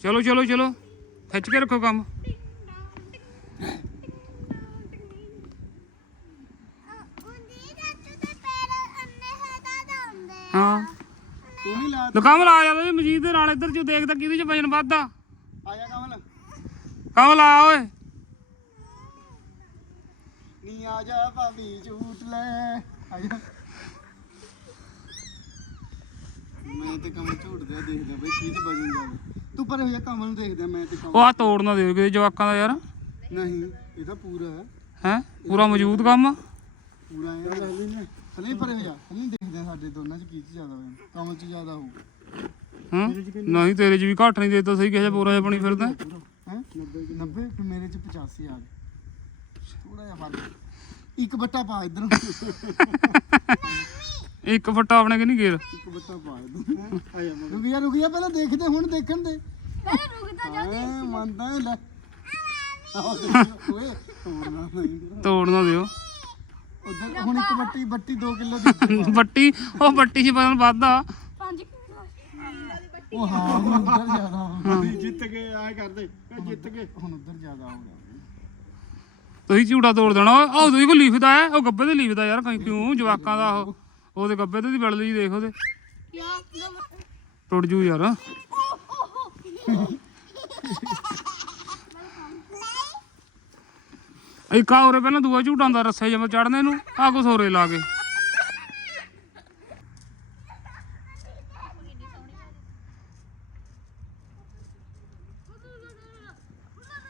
ਚਲੋ ਚਲੋ ਚਲੋ। ਖਿੱਚ ਕੇ ਰੱਖੋ ਕੰਮ। ਹਾਂ। ਤੂੰ ਨਹੀਂ ਲਾ ਦੁਕਾਨ ਲਾ ਜਾ ਜੀ ਮਜੀਦ ਦੇ ਨਾਲ ਇੱਧਰ ਜੋ ਦੇਖਦਾ ਕਿਹਦੇ ਚ ਵਜਨ ਵੱਧਦਾ? ਆ ਜਾ ਕਮਲ। ਕੰਮ ਲਾ ਓਏ। ਨੀ ਆ ਜਾ ਭਾਬੀ ਝੂਟ ਲੈ। ਆ ਜਾ। ਮੈਂ ਤੇ ਕਮਲ ਝੂਟਦਾ ਦੇਖਦਾ ਬਈ ਕੀ ਚ ਵਜਨ ਜਾਵੇ ਤੂੰ ਪਰ ਹੋਇਆ ਕਮਲ ਨੂੰ ਦੇਖਦਾ ਮੈਂ ਤੇ ਉਹ ਆ ਤੋੜ ਨਾ ਦਿਓ ਕਿਤੇ ਜਵਾਕਾਂ ਦਾ ਯਾਰ। ਨਹੀਂ ਇਹ ਤਾਂ ਪੂਰਾ ਹੈ। ਹੈ? ਪੂਰਾ ਮੌਜੂਦ ਕੰਮ ਆ? ਪੂਰਾ ਹੈ। ਹਲੇ ਪਰ ਹੋਇਆ ਹਲੇ ਦੇਖਦੇ ਆ ਸਾਡੇ ਦੋਨਾਂ ਚ ਕੀ ਚ ਜ਼ਿਆਦਾ ਹੋਇਆ। ਕਮਲ ਚ ਜ਼ਿਆਦਾ ਹੋਊ। ਹਾਂ? ਨਹੀਂ ਤੇਰੇ ਚ ਵੀ ਘੱਟ ਨਹੀਂ ਦੇਤਾ ਸਹੀ ਕਿਸੇ ਪੂਰਾ ਜਿਹਾ ਫਿਰਦਾ। ਹੈ? 90 90 ਫਿਰ ਮੇਰੇ ਚ 85 ਆ ਗਏ। ਥੋੜਾ ਜਿਹਾ ਫ਼ਰਕ। ਇੱਕ ਬੱਟਾ ਪਾ ਇਧਰ। ਇੱਕ ਫੱਟਾ ਆਪਣੇ ਕਿ ਨਹੀਂ ਗੇਰ? ਇੱਕ ਬੱਟਾ ਪਾ ਇਧਰ ਆ ਜਾ ਰੁਕ ਜਾ ਰੁਕ ਜਾ ਪਹਿਲਾਂ ਦੇਖਦੇ ਹੁਣ ਦੇਖਣ ਦੇ। ਹਾਂ ਮੰਨਦਾ ਹੈ ਲੈ ਆਹ ਦੇਖ, ਓਏ ਤੋੜਨਾ ਨਹੀਂ ਤੋੜ ਨਾ ਦਿਓ। ਉਧਰ ਹੁਣ ਇੱਕ ਬੱਟੀ ਬੱਟੀ 2 ਕਿਲੋ ਦੀ ਉੱਤੇ ਪਾ। ਬੱਟੀ ਉਹ ਬੱਟੀ ਵੱਧਦਾ। ਉਹ ਹਾਂ ਹੁਣ ਉਧਰ ਜ਼ਿਆਦਾ ਹੋ ਗਿਆ। ਜਿੱਤ ਗਏ ਆਏ ਕਰਦੇ ਜਿੱਤ ਗਏ ਹੁਣ ਉਧਰ ਜ਼ਿਆਦਾ ਹੋ ਗਿਆ। ਤੁਸੀਂ ਝੂਟਾ ਤੋੜ ਦੇਣਾ। ਉਹ ਤੁਸੀਂ ਕੋ ਲਿਖਦਾ ਹੈ? ਉਹ ਗੱਬੇ ਤੇ ਲਿਖਦਾ ਯਾਰ ਕਈ ਕਿਉਂ ਜਵਾਕਾਂ ਦਾ ਉਹ? ਉਹਦੇ ਗੱਬੇ ਤੇ ਦੀ ਬਿਲ ਜੀ ਦੇਖ ਉਹਦੇ। ਟੁੱਟ ਜੂ ਯਾਰ। ਇੱਕ ਆ ਉਰੇ ਪਹਿਲਾਂ ਦੂਆ ਝੂਟਾਂ ਦਾ ਰੱਸੇ ਜਮ ਚੜਨੇ ਇਹਨੂੰ ਆ ਕੁਛ ਹੋਰੇ ਲਾ ਕੇ।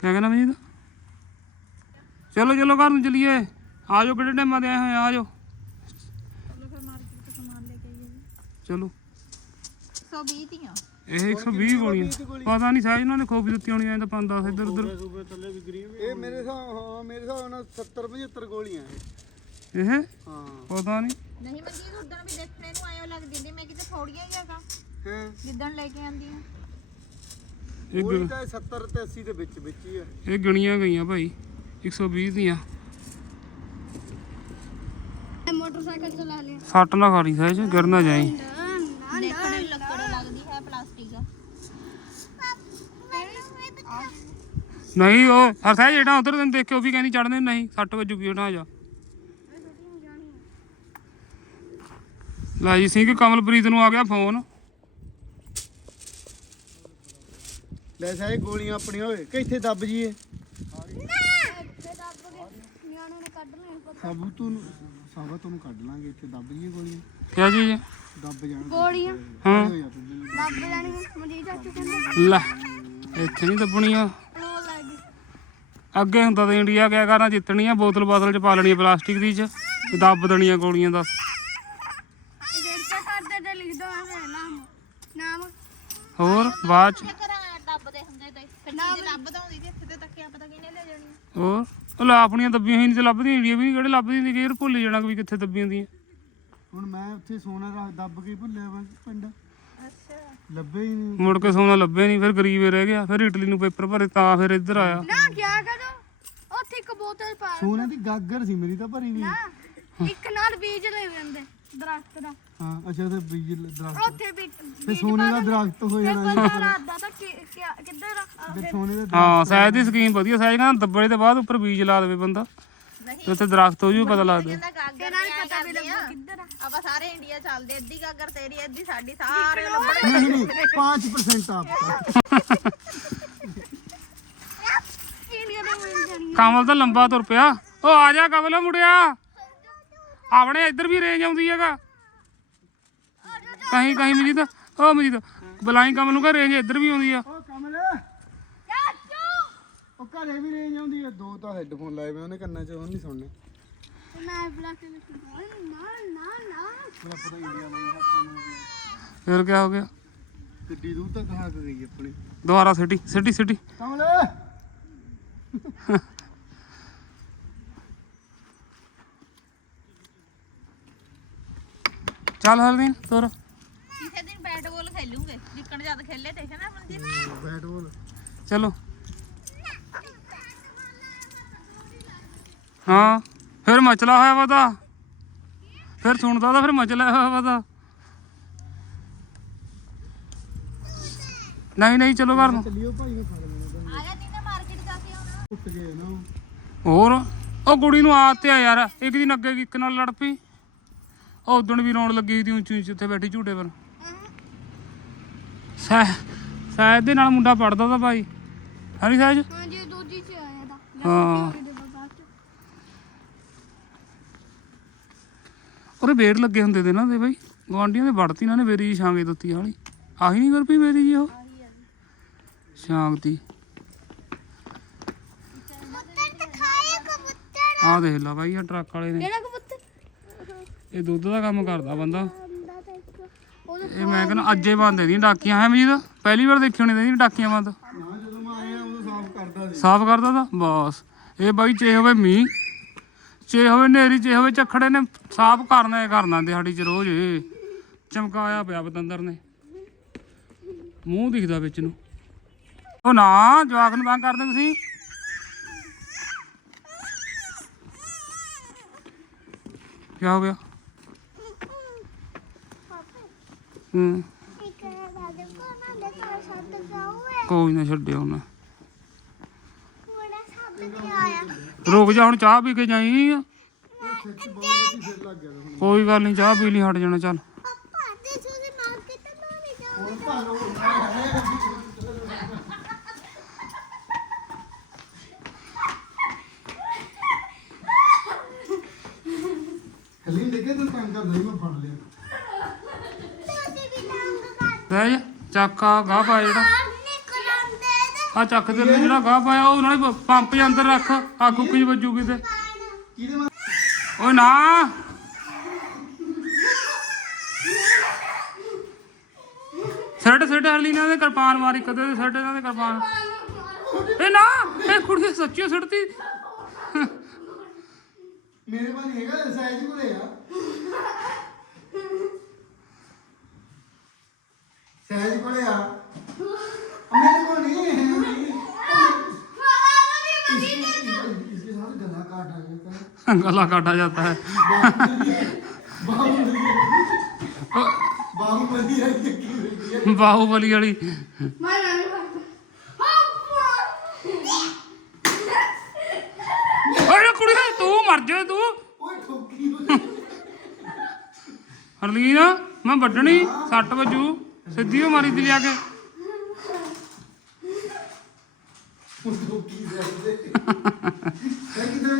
ਕਿਆ ਕਹਿਣਾ ਮਜੀਦ ਚਲੋ ਚਲੋ, ਘਰ ਨੂੰ ਚਲੀਏ। ਆ ਜਾਓ, ਕਿਹੜੇ ਟਾਈਮਾਂ ਦੇ ਆਏ ਹੋਏ ਆ ਆ ਜਾਓ ਚਲੋ। 120 ਦੀਆਂ ਇਹ 120 ਗੋਲੀਆਂ। ਪਤਾ ਨਹੀਂ ਸਾਇਜ਼ ਇਹਨਾਂ ਨੇ ਖੋਪੀ ਦਿੱਤੀ ਹੋਣੀ ਐ ਤਾਂ 5 10 ਇੱਧਰ ਉੱਧਰ। ਇਹ ਮੇਰੇ ਹਿਸਾਬ ਹਾਂ ਮੇਰੇ ਹਿਸਾਬ ਨਾਲ 70 75 ਗੋਲੀਆਂ। ਇਹ? ਇਹ ਹਾਂ। ਪਤਾ ਨਹੀਂ। ਨਹੀਂ ਮਨਜੀਤ ਉਦੋਂ ਵੀ ਦੇਖਣੇ ਨੂੰ ਆਇਓ ਲੱਗਦੀ ਸੀ ਮੈਂ ਕਿਤੇ ਥੋੜੀਆਂ ਹੀ ਹੈਗਾ। ਹਾਂ? ਜਿੱਦਣ ਲੈ ਕੇ ਆਂਦੀ ਆ। ਇਹ ਗੋਲੀ ਤਾਂ 70 ਤੇ 80 ਦੇ ਵਿੱਚ ਵਿੱਚ ਹੀ ਆ। ਇਹ ਗਣੀਆਂ ਗਈਆਂ ਭਾਈ 120 ਦੀਆਂ। ਮੋਟਰਸਾਈਕਲ ਚਲਾ ਲਿਆ। ਸੱਟ ਨਾ ਖਾਰੀ ਸਾਇਜ਼ ਗਿਰ ਨਾ ਜਾਈ ਦੇਖਣ ਨੂੰ ਲੱਕੜ ਲੱਗਦੀ ਹੈ ਪਲਾਸਟਿਕ ਨਹੀਂ ਉਹ ਹਰਸਾ ਜਿਹੜਾ ਉਧਰ ਤੈਨੂੰ ਦੇਖ ਕੇ ਉਹ ਵੀ ਕਹਿੰਦੀ ਚੜਨੇ ਨਹੀਂ ਸੱਟ ਵੱਜੂਗੀ ਉਹਨਾਂ ਜਾ। ਲੈ ਜੀ ਸਿੰਘ ਕਮਲਪ੍ਰੀਤ ਨੂੰ ਆ ਗਿਆ ਫੋਨ। ਲੈ ਸਾਏ ਗੋਲੀਆਂ ਆਪਣੀਆਂ ਓਏ ਕਿ ਇੱਥੇ ਦੱਬ ਜੀਏ? ਨਿਆਣੇ ਨੇ ਕੱਢ ਲਿਆ ਸਾਬੂਤੂ ਨੂੰ ਸਾਬਤ ਨੂੰ ਕੱਢ ਲਾਂਗੇ ਇੱਥੇ ਦੱਬ ਜੀਏ ਗੋਲੀਆਂ। ਕਿਆ ਜੀ? ਦੱਬ ਜਾਣ ਗੋਲੀਆਂ? ਹਾਂ। ਤੂੰ ਦੱਬ ਲੈਣੀ ਮਜੀਦ ਚਾਚੂ ਕਹਿੰਦੇ ਲੈ। ਇੱਥੇ ਨਹੀਂ ਦੱਬਣੀਆਂ ਅੱਗੇ ਹੁੰਦਾ ਤਾਂ ਇੰਡੀਆ ਕਿਆ ਕਰਨਾ ਜਿੱਤਣੀ ਆ ਬੋਤਲ ਬਾਤਲ ਚ ਪਾ ਲੈਣੀ ਆ ਪਲਾਸਟਿਕ ਦੀ ਚ ਦੱਬ ਦੇਣੀਆਂ ਗੋਲੀਆਂ ਦੱਸ ਹੋਰ ਬਾਅਦ ਚ। ਹੋਰ ਉਹ ਲੈ ਆਪਣੀਆਂ ਦੱਬੀਆਂ ਹੀ ਨਹੀਂ ਤੇ ਲੱਭਦੀਆਂ ਇੰਡੀਆ ਵੀ ਨੀ, ਕਿਹੜੇ ਲੱਭਦੀ ਹੁੰਦੀ ਕੇਰ ਭੁੱਲ ਜਾਣਾ ਵੀ ਕਿੱਥੇ ਦੱਬੀਆਂ ਹੁੰਦੀਆਂ। ਹੁਣ ਮੈਂ ਉੱਥੇ ਸੋਨਾ ਰੱਖ ਦੱਬ ਕੇ ਭੁੱਲਿਆ ਵਾ ਪਿੰਡ। ਲੱਭੇ ਹੀ ਨਹੀਂ। ਮੁੜ ਕੇ ਸੋਨਾ ਲੱਭੇ ਨਹੀਂ ਫਿਰ ਗਰੀਬੇ ਰਹਿ ਗਿਆ ਫਿਰ ਇਟਲੀ ਨੂੰ ਪੇਪਰ ਭਰੇ ਤਾਂ ਫਿਰ ਇੱਧਰ ਆਇਆ। ਨਾ ਕਿਆ ਕਰੋ ਉੱਥੇ ਇੱਕ ਬੋਤਲ ਪਾ ਸੋਨੇ ਦੀ ਗਾਗਰ ਸੀ ਮੇਰੀ ਤਾਂ ਭਰੀ ਵੀ ਨਾ ਇੱਕ ਨਾਲ ਬੀਜ ਲੈ ਜਾਂਦੇ ਦਰਖਤ ਦਾ। ਹਾਂ ਅੱਛਾ ਤੇ ਬੀਜ ਦਰਖਤ। ਉੱਥੇ ਵੀ ਤੇ ਸੋਨੇ ਦਾ ਦਰਖਤ ਹੋ ਫਿਰ ਜਾਣਾ ਬੰਦਾ ਰਾਦਾ ਤਾਂ ਕਿ- ਕਿਆ- ਕਿੱਧਰ ਆ- ਤੇ ਸੋਨੇ ਦਾ ਹਾਂ ਸਾਇਦ ਦੀ ਸਕੀਮ ਵਧੀਆ ਸਾਇਦ ਕਹਿੰਦਾ ਦੱਬੜੇ ਦੇ ਬਾਅਦ ਉੱਪਰ ਬੀਜ ਲਾ ਦੇਵੇ ਬੰਦਾ। ਤੇ ਉੱਥੇ ਦਰਖਤ ਹੋ ਜੂ ਪਤਾ ਲੱਗਦਾ। ਕਹਿੰਦਾ ਗਾਗਰ ਨਾਲ ਤੇ ਪਤਾ ਵੀ ਕਰਦੇ ਆ। ਲੱਗੂ ਕਿੱਧਰ ਆ। ਆਪਾਂ ਸਾਰੇ ਇੰਡੀਆ ਚੱਲਦੇ ਅੱਧੀ ਗਾਗਰ ਤੇਰੀ ਅੱਧੀ ਸਾਡੀ ਸਾਰੇ ਲੱਭਣ ਨਹੀਂ ਨਹੀਂ 5% ਆਪ। ਇੰਡੀਆ ਦੇ ਮਿਲ ਜਾਣੀ ਕਮਲ ਤਾਂ ਲੰਬਾ ਤੁਰ ਪਿਆ। ਉਹ ਆ ਜਾ ਕਮਲ ਮੁੜਿਆ ਆਪਣੇ ਇੱਧਰ ਵੀ ਰੇਂਜ ਆਉਂਦੀ ਹੈਗਾ। ਕਹੀਂ ਕਹੀਂ ਮਜੀਦ ਉਹ ਮਜੀਦ ਬਲਾਈ ਕਮਲ ਨੂੰ ਕਹ ਰੇਂਜ ਇੱਧਰ ਵੀ ਆਉਂਦੀ ਆ। ਘਰੇ ਵੀ ਰੇਂਜ ਆਉਂਦੀ ਹੈ ਦੋ ਤਾਂ ਹੈੱਡਫੋਨ ਲਾਏ ਵੇ ਉਹਨੇ ਕੰਨਾਂ 'ਚ ਉਹ ਨਹੀਂ ਸੁਣਨੇ। ਮੈਂ ਬਲਾਕ ਨਾ ਨਾ ਮੇਰਾ ਪਤਾ ਫਿਰ ਕਿਆ ਹੋ ਗਿਆ? ਕਿੱਡੀ ਦੂਰ ਤੱਕ ਕਹਾ ਕੇ ਗਈ ਆਪਣੀ। ਦੁਬਾਰਾ ਸਿਟੀ ਸਿਟੀ ਸਿਟੀ। ਕਮਲ! ਚੱਲ ਹਰਦੀਨ ਤੁਰ। ਕਿਸੇ ਦਿਨ ਬੈਟ ਬਾਲ ਖੇਲੂਗੇ। ਜਿੱਕਣ ਜਦ ਖੇਲੇ ਤੇ ਨਾ ਮਨਜੀਤ? ਬੈਟ ਬਾਲ ਚਲੋ। ਹਾਂ ਫਿਰ ਮਚਲਾ ਹੋਇਆ ਵਾ ਤਾਂ ਫਿਰ ਸੁਣਦਾ ਤਾਂ ਫਿਰ ਮਚਲਾ ਹੋਇਆ ਵਾ ਤਾਂ ਨਹੀਂ ਨਹੀਂ ਚਲੋ ਘਰ ਨੂੰ। ਚੱਲਿਓ ਭਾਈ ਨੂੰ ਫੜ ਲੈਣਾ ਆ ਜਾ ਨੀਨੇ ਮਾਰਕੀਟ ਜਾ ਕੇ ਆਉਣਾ ਟੁੱਟ ਗਏ ਨਾ ਉਹ। ਹੋਰ ਉਹ ਕੁੜੀ ਨੂੰ ਆਦਤ ਆ ਯਾਰ ਇੱਕ ਦਿਨ ਅੱਗੇ ਇੱਕ ਨਾਲ ਲੜ ਪਈ। ਉਹ ਉਦਣ ਵੀ ਰੌਣ ਲੱਗੀ ਸੀ ਉੱਚੀ ਉੱਚੀ ਉੱਥੇ ਬੈਠੀ ਝੂਟੇ ਪਰ ਸਹਿ ਸਹਿਜ ਦੇ ਨਾਲ ਮੁੰਡਾ ਪੜਦਾ ਤਾਂ ਭਾਈ। ਹਨੀ ਸਹਿਜ? ਹਾਂਜੀ ਦੂਜੀ ਚ ਆਇਆ ਤਾਂ। ਹਾਂ ਦੇ ਬਾਬਾ ਚ ਉਹਦੇ ਬੇਰ ਲੱਗੇ ਹੁੰਦੇ ਤੇ ਨਾ ਦੇ ਬਾਈ। ਗਵਾਂਡੀਆਂ ਦੇ ਵੜਤੀ ਇਹਨਾਂ ਨੇ ਬੇਰੀ ਜੀ ਛਾਂਗੇ ਦਿੱਤੀ ਹਾਲੀ ਆਹੀ ਨਹੀਂ ਗੁਰਪੀ ਬੇਰੀ ਜੀ ਉਹ? ਛਾਂਗ ਦੀ ਕਬੂਤਰ ਦਿਖਾਏ ਕਬੂਤਰ। ਆਹ ਦੇਖ ਲਾ ਬਾਈ ਆ ਟਰੱਕ ਵਾਲੇ ਨੇ। ਕਿਹੜਾ ਕਬੂਤਰ? ਇਹ ਦੁੱਧ ਦਾ ਕੰਮ ਕਰਦਾ ਬੰਦਾ। ਇਹ ਮੈਂ ਕਹਿੰਦਾ ਅੱਜੇ ਬੰਦ ਇਹਦੀਆਂ ਡਾਕੀਆਂ ਹੈ ਮਜੀਦ ਪਹਿਲੀ ਵਾਰ ਦੇਖੀ ਹੋਣੀ ਇਹਦੀਆਂ ਡਾਕੀਆਂ ਬੰਦ। ਨਾ ਜਦੋਂ ਮੈਂ ਆਇਆ ਉਦੋਂ ਸਾਫ਼ ਕਰਦਾ ਸੀ। ਸਾਫ਼ ਕਰਦਾ ਤਾ? ਬਸ। ਇਹ ਬਾਈ ਚੇ ਹੋਵੇ ਮੀਂਹ। ਚੇ ਹੋਵੇ ਨੇਰੀ ਚੇ ਹੋਵੇ ਝੱਖੜੇ ਨੇ ਸਾਫ਼ ਕਰਨਾ ਹੀ ਕਰਨਾ ਦਿਹਾੜੀ ਚ ਰੋਜ਼। ਇਹ। ਚਮਕਾਇਆ ਪਿਆ ਬਤੰਦਰ ਨੇ। ਮੂੰਹ ਦਿਖਦਾ ਵਿੱਚ ਨੂੰ। ਉਹ ਨਾ ਜਵਾਕ ਨੂੰ ਤੰਗ ਕਰਦੇ ਤੁਸੀਂ? ਕੀ ਹੋ ਗਿਆ? ਹੂੰ। ਕੋਈ ਨਾ ਛੱਡਿਆ ਉਹਨੇ ਕੋੜਾ ਸ਼ਬਦ ਕੀ ਆਇਆ ਰੁਕ ਜਾ ਹੁਣ ਚਾਹ ਪੀ ਕੇ ਜਾਈ ਲੱਗ ਕੋਈ ਗੱਲ ਨਹੀਂ ਚਾਹ ਪੀ ਲਈ ਹਟ ਜਾਣਾ ਚੱਲ। ਮਾਰ ਕੇ ਤਾਂ ਜਾ ਤੰਗ ਕਰਦਾ ਸੀ, ਮੈਂ ਫੜ ਲਿਆ। ਲੰਗ ਕਰ ਸਹਿਜ ਚੱਕ ਗਾਹ ਪਾ ਜਿਹੜਾ। ਆ ਚੱਕ ਦੇ ਲਈ ਜਿਹੜਾ ਗਾਹ ਪਾਇਆ ਉਹ ਨਾਲੇ ਪ- ਪੰਪ ਦੇ ਅੰਦਰ ਰੱਖ ਆ ਕੁੱਕੀ ਵੱਜੂਗੀ ਤੇ। ਕਿਹਦੇ ਮੈਂ ਓਏ ਨਾ। ਸੱਟ ਸੱਟ ਹਰਲੀ ਨਾਲ ਦੇ ਕਿਰਪਾਨ ਮਾਰੀ ਕਦੇ ਦੇ ਸੱਟ ਨਾਲ ਦੇ ਕਿਰਪਾਨ। ਇਹ ਨਾ ਇਹ ਕੁੜੀ ਸੱਚੀ ਸੱਟਤੀ ਮੇਰੇ ਨਹੀਂ ਹੈਗਾ ਸਾਈਜ਼ ਕੋਲੇ ਆ। जाता है ਗਲਾ ਕਾਟਾ ਜਾਂਦਾ ਹੈ बाहुबली है ये की हुई है ਬਾਹੂਬਲੀ ਵਾਲੀ ਮੈਂ ਨਹੀਂ ਓਏ ਕੁੜੀ ਤੂੰ ਮਰ ਜਾ ਤੂੰ ओए ठोकी हुई ਹਰਲੀਨ ਮੈਂ ਵੱਢਣੀ ਸੱਟ ਵੱਜੂ ਸਿੱਧੀ ਓ ਮਾਰੀ ਦੀ ਲਿਆ ਕੇ वो ठोकी जैसे है किधर